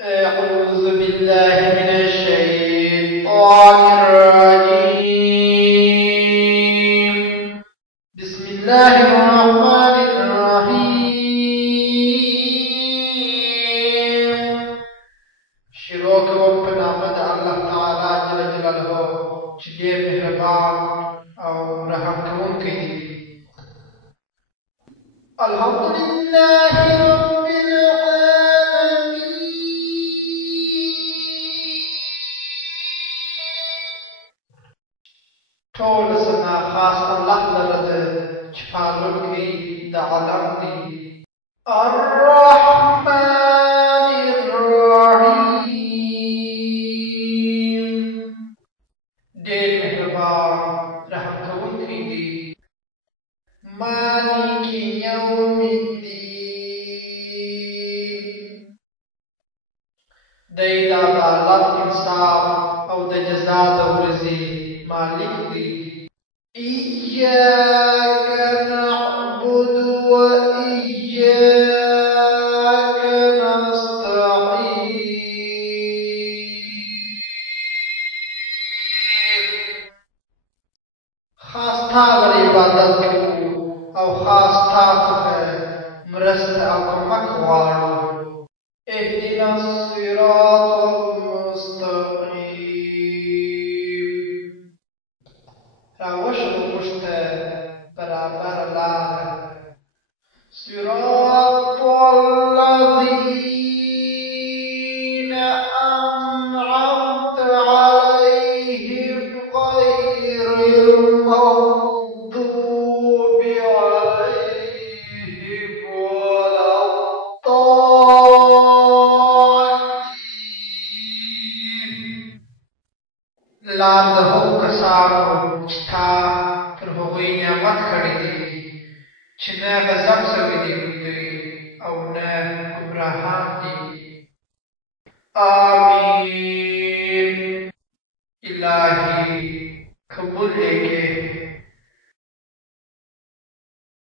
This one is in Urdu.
أعوذ بالله من الشيطان الرجيم. بسم الله الرحمن الرحيم. شروع کوم په نام د الله تعالی جل جلاله چې ډېر مهربان او رحم کوونکی دی. الحمد لله رب العالمين. ټول ثنا خاص الله لره ده چې پالونکی د عالم دی. الرحمن الرحیم، ډېر مهربان رحم کوونکی دی. مالک یوم الدین، دی د عدالت، انصاف او د جزا د ورځې مالک دی. إياك نعبد وإياك نستعين. خاص تعالی عبادت کوو او خاص څخه مرسته او کومک غواړو. اهدنا الصراط المستقيم، راوشو مشت برابر لار. صراط الذين أنعمت عليهم غير المغضوب عليهم ولا الضالين. لار د هغو کسانو چې تا پر هغوی نعمت کړی دی چې نه غضب شوي دي دوی او نه ګمراهان دي. آمین. الهی قبول ہے کہ